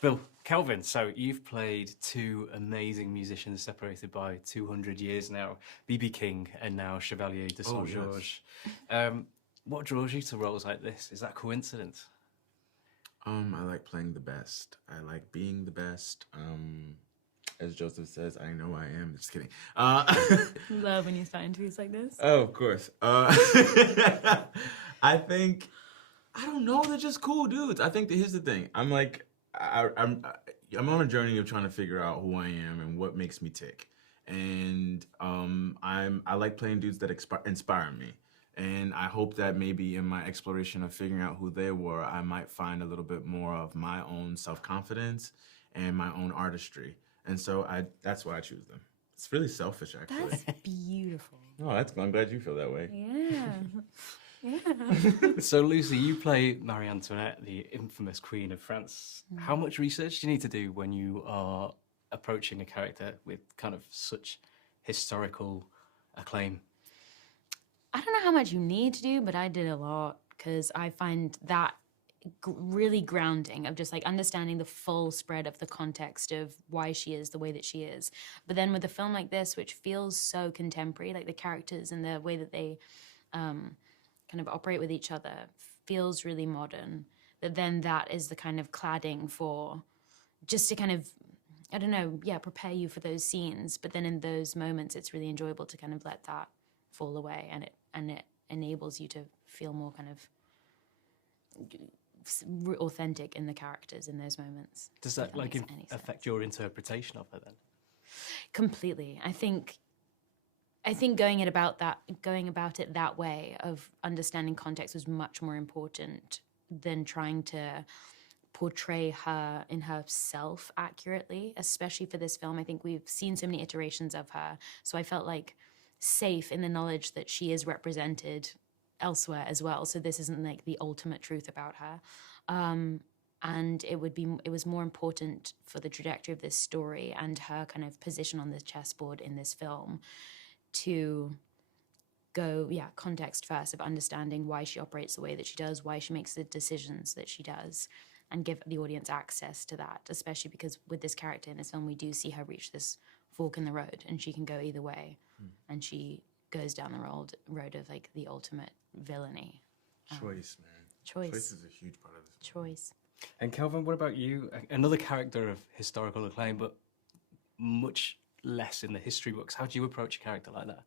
Bill, Kelvin, so you've played two amazing musicians separated by 200 years now, B.B. King and now Chevalier de Oh, Saint-Georges. yes. What draws you to roles like this? Is that coincidence? I like playing the best. I like being the best. As Joseph says, I know I am. Just kidding. Love when you start interviews like this. Oh, of course. I think I don't know. They're just cool dudes. I think that here's the thing. I'm on a journey of trying to figure out who I am and what makes me tick. And I like playing dudes that inspire me. And I hope that maybe in my exploration of figuring out who they were, I might find a little bit more of my own self-confidence and my own artistry. And so that's why I choose them. It's really selfish, actually. That's beautiful. Oh, I'm glad you feel that way. Yeah. Yeah. So, Lucy, you play Marie Antoinette, the infamous Queen of France. How much research do you need to do when you are approaching a character with kind of such historical acclaim? I don't know how much you need to do, but I did a lot because I find that really grounding of just like understanding the full spread of the context of why she is the way that she is. But then with a film like this, which feels so contemporary, like the characters and the way that they kind of operate with each other feels really modern, that is the kind of cladding for just to kind of, I don't know, prepare you for those scenes. But then in those moments, it's really enjoyable to kind of let that fall away, and it enables you to feel more kind of authentic in the characters in those moments. Does that affect your interpretation of her then? Completely. I think going about it that way of understanding context was much more important than trying to portray her in herself accurately, especially for this film. I think we've seen so many iterations of her, so I felt like safe in the knowledge that she is represented elsewhere as well. So this isn't like the ultimate truth about her. And it was more important for the trajectory of this story and her kind of position on the chessboard in this film to go, context first, of understanding why she operates the way that she does, why she makes the decisions that she does, and give the audience access to that, especially because with this character in this film, we do see her reach this fork in the road, and she can go either way, and she goes down the road of like the ultimate villainy. Choice, man. Choice. Choice is a huge part of this. Choice. And Kelvin, what about you? Another character of historical acclaim, but much less in the history books. How do you approach a character like that?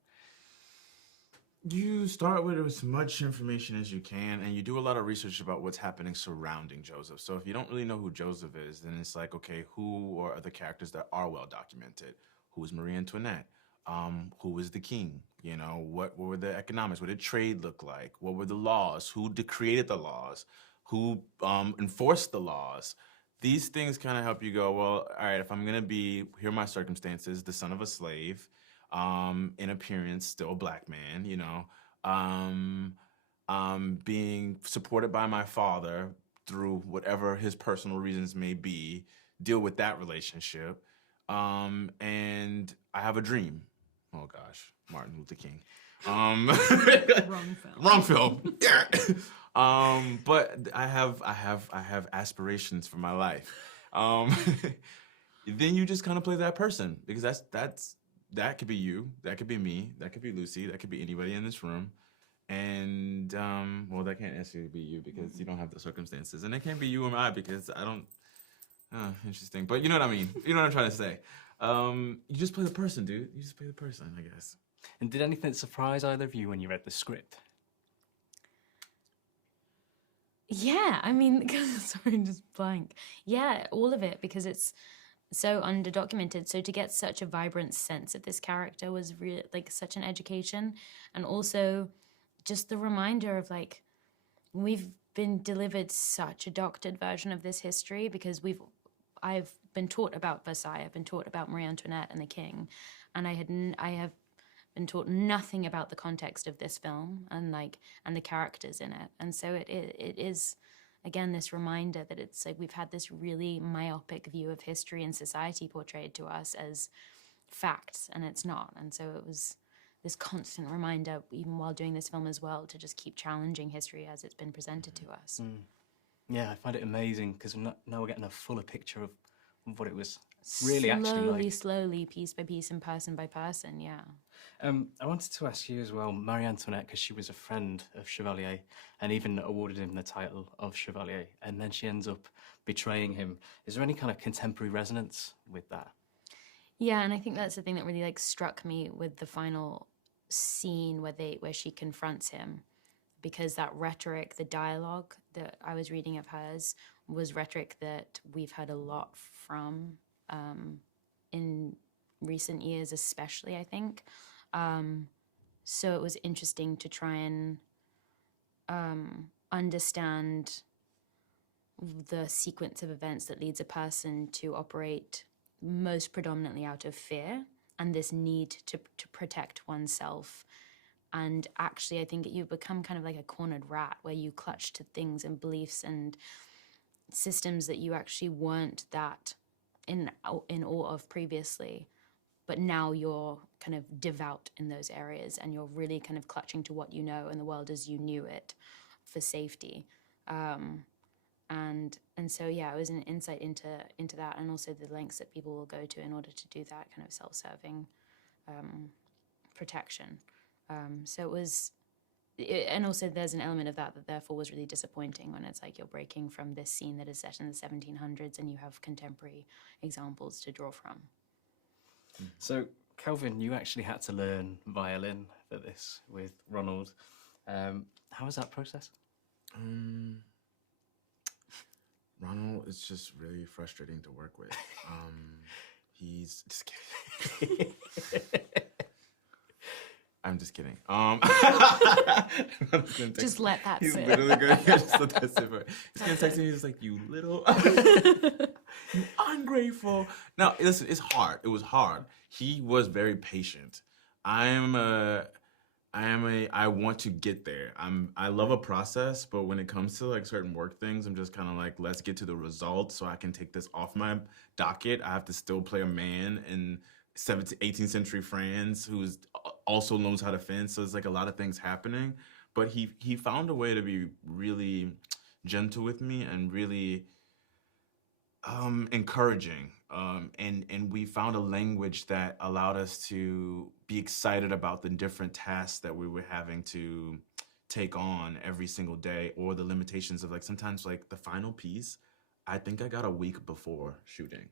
You start with as much information as you can, and you do a lot of research about what's happening surrounding Joseph. So if you don't really know who Joseph is, then it's like, okay, who are the characters that are well documented? Who is Marie Antoinette? Who was the king? You know, what were the economics? What did trade look like? What were the laws? Who created the laws? Who enforced the laws? These things kind of help you go, well, all right, if I'm going to be, here are my circumstances, the son of a slave, in appearance, still a black man, you know, being supported by my father through whatever his personal reasons may be, deal with that relationship. And I have a dream. Oh gosh, Martin Luther King. Wrong film. Wrong film. Yeah. But I have aspirations for my life. Then you just kind of play that person, because that could be you, that could be me, that could be Lucy, that could be anybody in this room. And well, that can't necessarily be you because you don't have the circumstances, and it can't be you or I because I don't. Interesting, but you know what I mean. You know what I'm trying to say. You just play the person, dude. You just play the person, I guess. And did anything surprise either of you when you read the script? Yeah, I mean, sorry, just blank. Yeah, all of it, because it's so underdocumented. So to get such a vibrant sense of this character was really like such an education, and also just the reminder of like we've been delivered such a doctored version of this history because I've been taught about Versailles, I've been taught about Marie Antoinette and the King, and I have been taught nothing about the context of this film and the characters in it. And so it is again this reminder that it's like we've had this really myopic view of history and society portrayed to us as facts, and it's not. And so it was this constant reminder, even while doing this film as well, to just keep challenging history as it's been presented to us. Yeah, I find it amazing because now we're getting a fuller picture of what it was really actually like. Slowly, piece by piece and person by person, yeah. I wanted to ask you as well, Marie Antoinette, because she was a friend of Chevalier and even awarded him the title of Chevalier, and then she ends up betraying him. Is there any kind of contemporary resonance with that? Yeah, and I think that's the thing that really like struck me with the final scene where she confronts him, because that rhetoric, the dialogue that I was reading of hers, was rhetoric that we've heard a lot from in recent years, especially, I think. So it was interesting to try and understand the sequence of events that leads a person to operate most predominantly out of fear and this need to protect oneself. And actually, I think you become kind of like a cornered rat where you clutch to things and beliefs and systems that you actually weren't that in awe of previously. But now you're kind of devout in those areas and you're really kind of clutching to what you know in the world as you knew it for safety. And so, yeah, it was an insight into that, and also the lengths that people will go to in order to do that kind of self-serving protection. So it was, and also there's an element of that therefore was really disappointing when it's like you're breaking from this scene that is set in the 1700s and you have contemporary examples to draw from. So, Kelvin, you actually had to learn violin for this with Ronald. How was that process? Ronald is just really frustrating to work with. He's just kidding. I'm just kidding. Just let that He's sit. literally gonna just let that sit. He's gonna text me. He's just like, "You little, you ungrateful." Now, listen, it's hard. It was hard. He was very patient. I want to get there. I love a process, but when it comes to like certain work things, I'm just kind of like, let's get to the result so I can take this off my docket. I have to still play a man in 18th century France who's also knows how to fence. So it's like a lot of things happening, but he found a way to be really gentle with me and really encouraging. And we found a language that allowed us to be excited about the different tasks that we were having to take on every single day, or the limitations of like sometimes like the final piece. I think I got a week before shooting.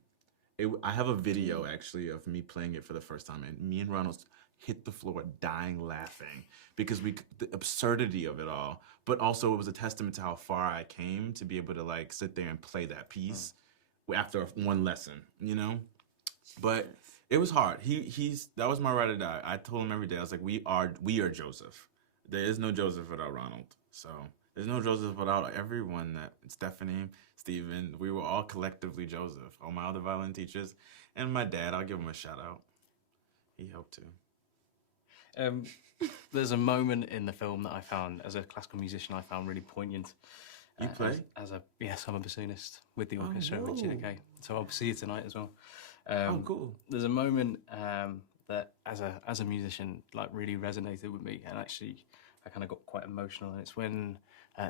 I have a video actually of me playing it for the first time, and me and Ronald hit the floor dying laughing because the absurdity of it all, but also it was a testament to how far I came to be able to like sit there and play that piece after one lesson, you know? But it was hard. That was my ride or die. I told him every day, I was like, we are Joseph. There is no Joseph without Ronald. So there's no Joseph without everyone, that Stephanie, Stephen, we were all collectively Joseph. All my other violin teachers and my dad, I'll give him a shout out. He helped too. There's a moment in the film that I found, as a classical musician, I found really poignant. You play? Yes, I'm a bassoonist with the orchestra whoa. with Chineke. So I'll see you tonight as well. Cool. There's a moment that, as a musician, like really resonated with me, and actually, I kind of got quite emotional. And it's when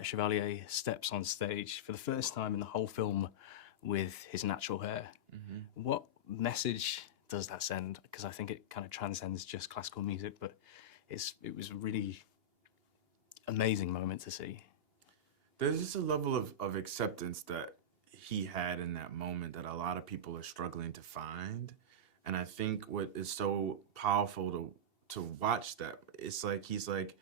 Chevalier steps on stage for the first time in the whole film with his natural hair. Mm-hmm. What message does that send? Because I think it kind of transcends just classical music, but it was a really amazing moment to see. There's just a level of acceptance that he had in that moment that a lot of people are struggling to find. And I think what is so powerful to watch that, it's like he's like,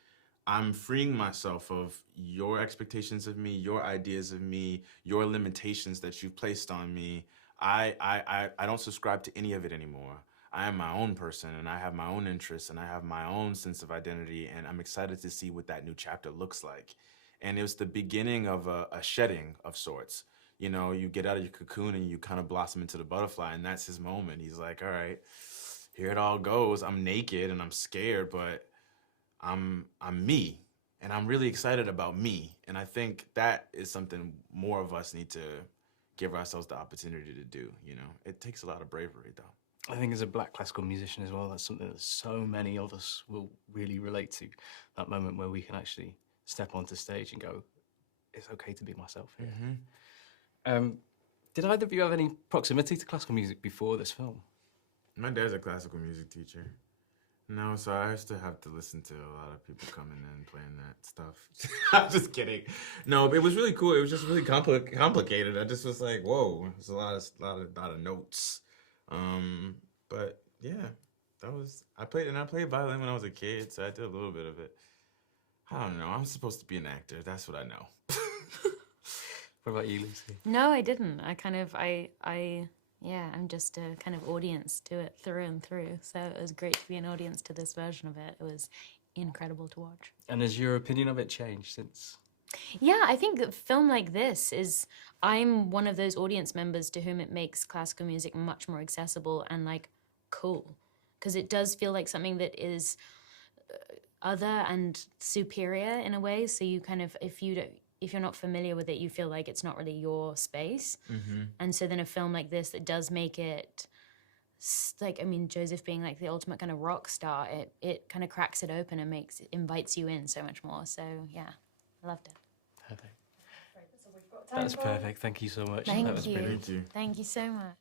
I'm freeing myself of your expectations of me, your ideas of me, your limitations that you've placed on me. I don't subscribe to any of it anymore. I am my own person, and I have my own interests, and I have my own sense of identity, and I'm excited to see what that new chapter looks like. And it was the beginning of a shedding of sorts. You know, you get out of your cocoon and you kind of blossom into the butterfly, and that's his moment. He's like, all right, here it all goes. I'm naked and I'm scared, but I'm me, and I'm really excited about me. And I think that is something more of us need to give ourselves the opportunity to do. You know, it takes a lot of bravery, though. I think as a black classical musician as well, that's something that so many of us will really relate to. That moment where we can actually step onto stage and go, it's okay to be myself here. Did either of you have any proximity to classical music before this film? My dad's a classical music teacher. No, so I used to have to listen to a lot of people coming in and playing that stuff. I'm just kidding. No, but it was really cool. It was just really complicated. I just was like, whoa, there's a lot of notes. But yeah, I played violin when I was a kid, so I did a little bit of it. I don't know. I'm supposed to be an actor. That's what I know. What about you, Lucy? No, I didn't. I'm just a kind of audience to it through and through. So it was great to be an audience to this version of it. It was incredible to watch. And has your opinion of it changed since? Yeah, I think a film like this I'm one of those audience members to whom it makes classical music much more accessible and like cool. Because it does feel like something that is other and superior in a way. So you kind of, if you're not familiar with it, you feel like it's not really your space. And so then a film like this that does make it, like, I mean, Joseph being like the ultimate kind of rock star, it kind of cracks it open and invites you in so much more. So yeah, I loved it. Perfect. That's perfect. Thank you so much. Thank That was you. brilliant. Thank you. Thank you so much.